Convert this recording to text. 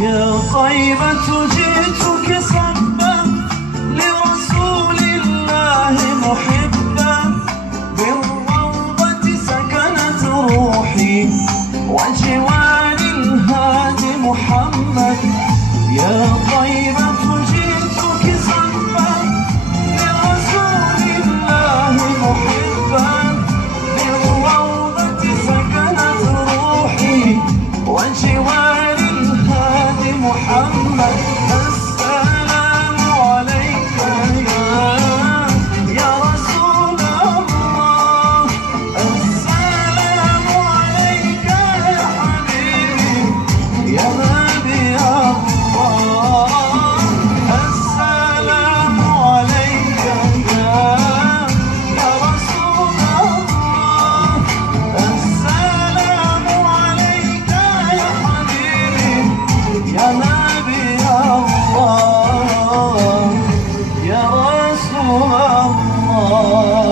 يا طيبة جئتك صبا لرسول الله محبا، بالروضة سكنت روحي وجوار الهادي محمد. يا طيبة جئتك صبا لرسول الله محبا، بالروضة سكنت روحي وجوار محمد. السلام عليك يا رسول الله، السلام عليك يا حبيبي يا نبي الله، السلام عليك يا رسول الله، السلام عليك يا حبيبي يا نبي الله يا رسول الله.